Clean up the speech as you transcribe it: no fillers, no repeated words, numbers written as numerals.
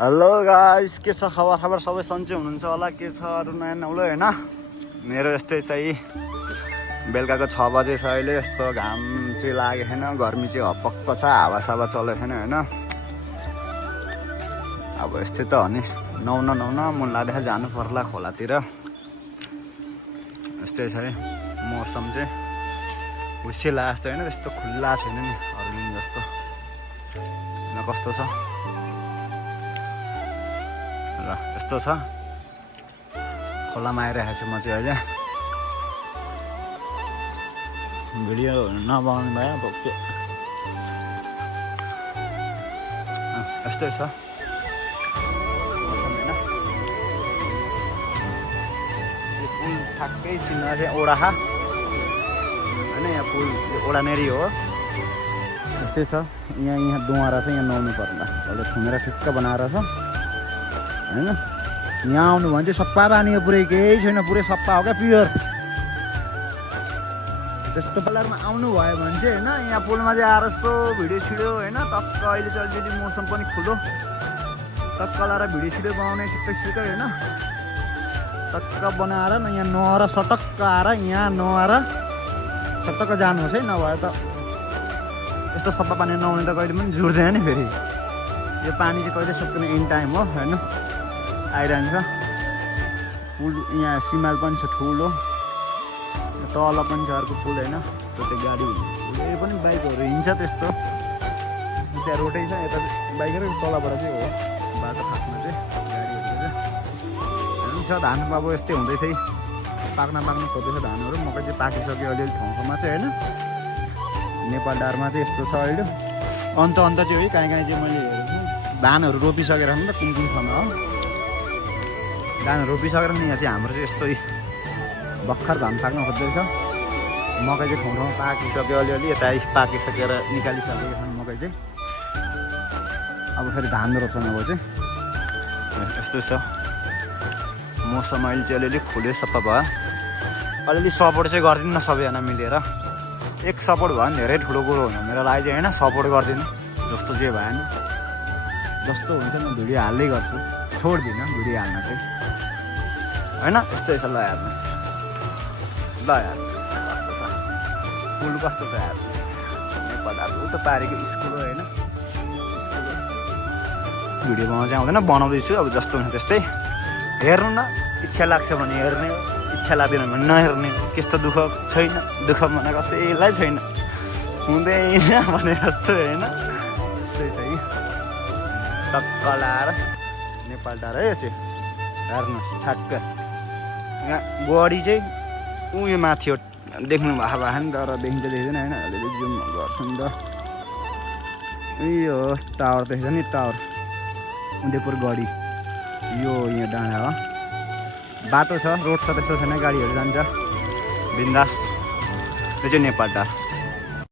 Hello guys, के छ खबर सबै सन्चै हुनुहुन्छ होला। के छ अरू नयाँ नौलो होइन। मेरो यस्तै चाहिँ बेलुकाको 6 बजे छ अहिले। यस्तो घाम चाहिँ लागेको छैन, गर्मी चाहिँ हपक्क छ, हावासावा चलेको छैन होइन। अब यस्तै त हो नि, नुहाउन मन लाग्दा जानु पर्ला खोलातिर। यस्तै छ है मौसम चाहिँ, हुस्सिला जस्तो होइन, त्यस्तो खुल्ला छैन नि अरूलिङ जस्तो। न कस्तो छ ल, यस्तो छ। खोलामा आइरहेको छु म चाहिँ अहिले। भिडियो नबनाउनु भयो भोग्छु। यस्तै छ मौसम होइन। यो पुल ठ्याक्कै चिन्नु चाहिँ ओडाहा होइन, यहाँ पुल ओडानेरी हो। यस्तै छ। यहाँ डुवारा छ, यहाँ नुहाउनु पर्ला। अहिले थुमेर ठिक्क बनाएर छ होइन। यहाँ आउनु भने चाहिँ सफा पानी हो, पुरै केही छैन, पुरै सफा हो क्या, प्योर। त्यस्तो कलरमा आउनु भयो भने चाहिँ होइन, यहाँ पुलमा चाहिँ आएर यसो भिडियो छिडियो होइन। टक्क अहिले चाहिँ अलिअलि मौसम पनि खुलो, टक्क लाएर भिडियो छिडियो बनाउने ठिकै होइन। टक्क बनाएर न यहाँ नुहाएर सटक्क आएर यहाँ नुहाएर सटक्क जानुहोस् है। नभए त यस्तो सफा पानी नहुने त कहिले पनि जुर्दैन नि फेरि। यो पानी चाहिँ कहिले सक्ने इन टाइम हो होइन, आइरहन्छ। पुल यहाँ सिमाल पनि छ ठुलो, तल पनि छ अर्को पुल होइन। त्यो चाहिँ गाडी कुनै पनि बाइकहरू हिँड्छ त्यस्तो। त्यहाँ रोडै छ, यता बाइकहरू तलबाट चाहिँ हो बाटो खासमा चाहिँ गाडीहरू चाहिँ छ। धान अब यस्तै हुँदैछ, पाक्न खोज्दैछ धानहरू। मकै चाहिँ पाकिसक्यो अलिअलि ठाउँमा चाहिँ होइन। नेपाल डारमा चाहिँ यस्तो छ अहिले। अन्त चाहिँ है, कहीँ चाहिँ मैले हेरेको धानहरू रोपिसकेर नि त कुन ठाउँमा हो। धान रोपिसकेर नि यहाँ चाहिँ हाम्रो चाहिँ यस्तो भर्खर धान पाक्न खोज्दैछ। मकै चाहिँ ठाउँमा पाकिसक्यो अलिअलि, यता पाकिसकेर निकालिसकेको छन् मकै चाहिँ। अब फेरि धान रोप्छन् अब चाहिँ। यस्तो छ मौसम अहिले चाहिँ अलिअलि खुल्यो, सफा भयो। अलिअलि सपोर्ट चाहिँ गरिदिनु न सबैजना मिलेर। एक सपोर्ट भयो भने धेरै ठुलो कुरो होइन मेरो लागि चाहिँ होइन। सपोर्ट गरिदिनु जस्तो चाहिँ भयो नि, जस्तो हुन्छ म भिडियो हाल्दै गर्छु, छोड्दिनँ भिडियो हाल्न चाहिँ होइन। यस्तै छ। ल हेर्नुहोस्, ल हेर्नुहोस् कस्तो छ पुल, कस्तो छ हेर्नुहोस्। नेपाल उता पारेको स्कुल हो होइन, स्कुल हो। भिडियो बनाउनु चाहिँ आउँदैन, बनाउँदैछु अब जस्तो हुन्छ त्यस्तै। हेर्नु न, इच्छा लाग्छ भने हेर्ने, इच्छा लाग्दैन भने नहेर्ने। त्यस्तो दुःख छैन, दुःख भने कसैलाई छैन, हुँदैन भने जस्तो होइन। त्यस्तै छ कि टक्क लाएर नेपाल डाँडा है चाहिँ हेर्नुहोस् ठ्याक्क। यहाँ बडी चाहिँ उयो माथि हो, देख्नु भएको भए नि तर देखिन्छ देख्दैन होइन। अलिअलि जुम गर्छु नि त। यो टावर देख्छ नि, टावर उदयपुर गढी, यो यहाँ डाँडा हो। बाटो छ, रोड छ, त्यस्तो छैन, गाडीहरू जान्छ बिन्दास। यो चाहिँ नेपाल डाँडा।